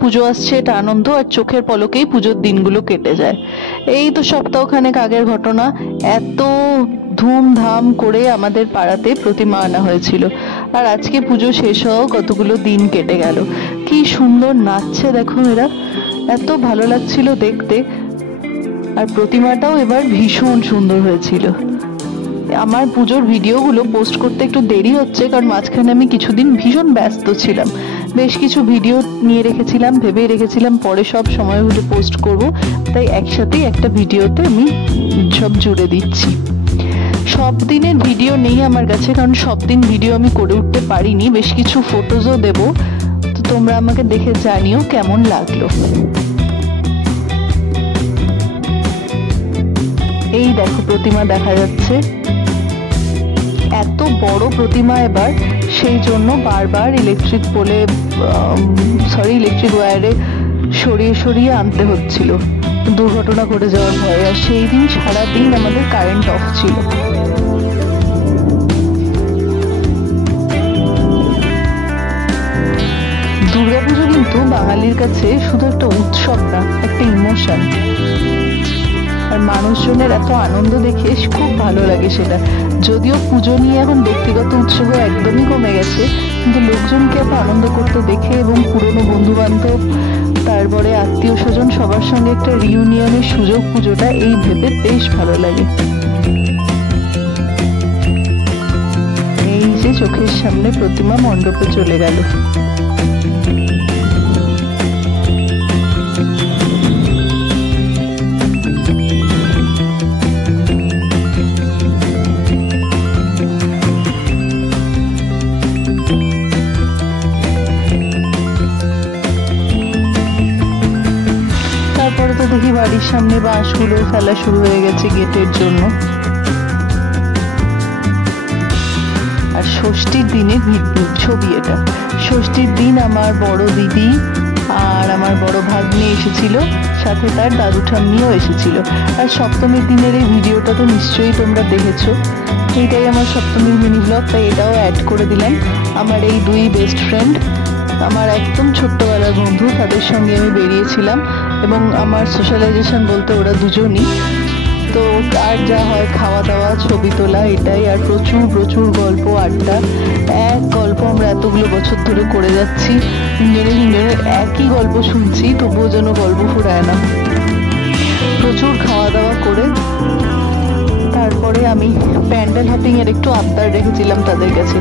পুজো আসছে এটা আনন্দ, আর চোখের পলকেই পুজোর দিনগুলো কেটে যায়। এই তো সপ্তাহখানেক আগের ঘটনা, এত ধুমধাম করে আমাদের পাড়াতে প্রতিমা আনা হয়েছিল, আর আজকে পুজো শেষ হওয়াও কতগুলো দিন কেটে গেল। কি সুন্দর নাচছে দেখো এরা, এত ভালো লাগছিল দেখতে। আর প্রতিমাটাও এবার ভীষণ সুন্দর হয়েছিল। আমার পুজোর ভিডিওগুলো পোস্ট করতে একটু দেরি হচ্ছে, কারণ মাঝখানে আমি কিছুদিন ভীষণ ব্যস্ত ছিলাম। বেশ কিছু ভিডিও নিয়ে রেখেছিলাম, ভেবেই রেখেছিলাম পরে সব সময় হলে পোস্ট করব, তাই একসাথেই একটা ভিডিওতে আমি সব জুড়ে দিচ্ছি। সব দিনের ভিডিও নেই আমার কাছে, কারণ সব দিন ভিডিও আমি করে উঠতে পারিনি। বেশ কিছু ফটোজও দেব, তো তোমরা আমাকে দেখে জানিও কেমন লাগলো। এই দেখো প্রতিমা দেখা যাচ্ছে, এত বড় প্রতিমা এবার, সেই জন্য বারবার ইলেকট্রিক ওয়্যারে সরিয়ে সরিয়ে আনতে হচ্ছিল, দুর্ঘটনা ঘটে যাওয়ার ভয়ে। আর সেই দিন সারাদিন আমাদের কারেন্ট অফ ছিল। দুর্গাপুজো কিন্তু বাঙালির কাছে শুধু একটা উৎসব না, একটা ইমোশন। আর মানুষজনের এত আনন্দ দেখে খুব ভালো লাগে সেটা। যদিও পুজো নিয়ে এখন ব্যক্তিগত উৎসব একদমই কমে গেছে, কিন্তু লোকজনকে এত আনন্দ করতে দেখে এবং পুরনো বন্ধু বান্ধব, তারপরে আত্মীয় স্বজন সবার সঙ্গে একটা রিউনিয়নের সুযোগ পুজোটা, এই ভেবে বেশ ভালো লাগে। এই যে চোখের সামনে প্রতিমা মণ্ডপে চলে গেল। তারপরে তো দেখি বাড়ির সামনে বাঁশগুলো ফেলা শুরু হয়ে গেছে গেটের জন্য। আর ষষ্ঠীর দিনের ছবি এটা। ষষ্ঠীর দিন আমার বড় দিদি আর আমার বড় ভাগ্নে এসেছিল, সাথে তার দাদু ঠাম্মিও এসেছিল। আর সপ্তমীর দিনের এই ভিডিওটা তো নিশ্চয়ই তোমরা দেখেছো। এইটাই আমার সপ্তমীর মিনি ব্লগ, তাই এটাও অ্যাড করে দিলাম। আমার এই দুই বেস্ট ফ্রেন্ড, আমার একদম ছোট্টবেলার বন্ধু, তাদের সঙ্গে আমি বেরিয়েছিলাম, এবং আমার সোশ্যালাইজেশন বলতে ওরা দুজনই। তো আর যা হয় খাওয়া দাওয়া, ছবি তোলা, এটাই। আর প্রচুর প্রচুর গল্প আড্ডা। এক গল্প আমরা এতগুলো বছর ধরে করে যাচ্ছি, তিনজনের একই গল্প শুনছি, তবুও যেন গল্প ফুরায় না। প্রচুর খাওয়া দাওয়া করে তারপরে আমি প্যান্ডেল হপিং এর একটু আবদার রেখেছিলাম তাদের কাছে,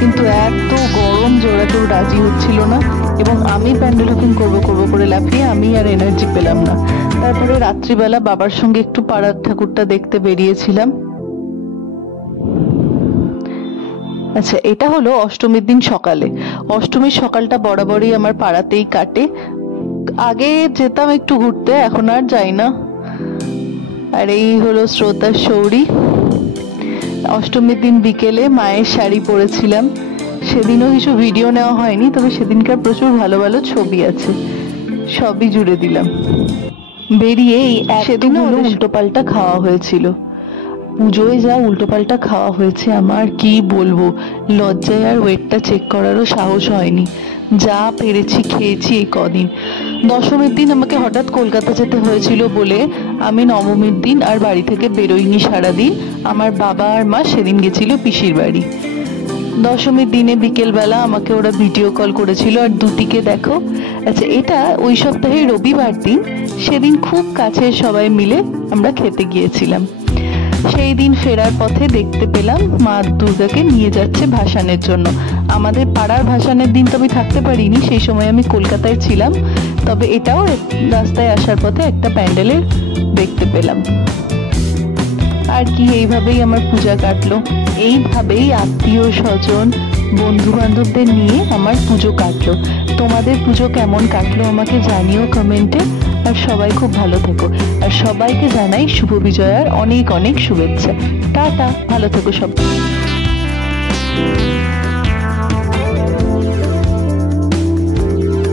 কিন্তু এত গরম যে ওরা কেউ রাজি হচ্ছিল না, এবং আমি প্যান্ডেল হপিং করবো করে লাফিয়ে আমি আর এনার্জি পেলাম না। তারপরে রাত্রিবেলা বাবার সঙ্গে একটু পাড়ার ঠাকুরটা দেখতে বেরিয়েছিলাম। আচ্ছা, এটা হলো অষ্টমীর দিন সকালে। অষ্টমীর সকালটা বরাবরই আমার পাড়াতেই কাটে। আগে যেতাম একটু ঘুরতে, এখন আর যাই না। আর এই হলো শ্রোতা শৌরী। অষ্টমীর দিন বিকেলে মায়ের শাড়ি পরেছিলাম, সেদিনও কিছু ভিডিও নেওয়া হয়নি, তবে সেদিনকার প্রচুর ভালো ভালো ছবি আছে, সবই জুড়ে দিলাম। বেরিয়ে সেদিনও উল্টোপাল্টা খাওয়া হয়েছিল। পুজোয় যা উল্টোপাল্টা খাওয়া হয়েছে আমার, কি বলবো, লজ্জায় আর ওয়েটটা চেক করারও সাহস হয়নি। যা পেরেছি খেয়েছি এই কদিন। দশমীর দিন আমাকে হঠাৎ কলকাতা যেতে হয়েছিল বলে আমি নবমীর দিন আর বাড়ি থেকে বেরোইনি সারাদিন। আমার বাবা আর মা সেদিন গেছিল পিসির বাড়ি। দশমীর দিনে বিকেলবেলা আমাকে ওরা ভিডিও কল করেছিল, আর দুটিকে দেখো। আচ্ছা, এটা ওই সপ্তাহে রবিবার দিন, সেদিন খুব কাছের সবাই মিলে আমরা খেতে গিয়েছিলাম। সেই দিন ফেরার পথে দেখতে পেলাম মা দুর্গাকে নিয়ে যাচ্ছে ভাসানের জন্য। আমাদের পাড়ার ভাসানের দিন তো আমি থাকতে পারিনি, সেই সময় আমি কলকাতায় ছিলাম, তবে এটাও রাস্তায় আসার পথে একটা প্যান্ডেলে দেখতে পেলাম। আর কি, এইভাবেই আমার পূজা কাটলো। এইভাবেই আত্মীয় স্বজন বন্ধু বান্ধবদের নিয়ে আমার পুজো কাটলো। তোমাদের পুজো কেমন কাটলো আমাকে জানিও কমেন্টে। আর সবাই খুব ভালো থেকো, আর সবাইকে জানাই শুভ বিজয়ার অনেক অনেক শুভেচ্ছা। টাটা, ভালো থেকো সবাই।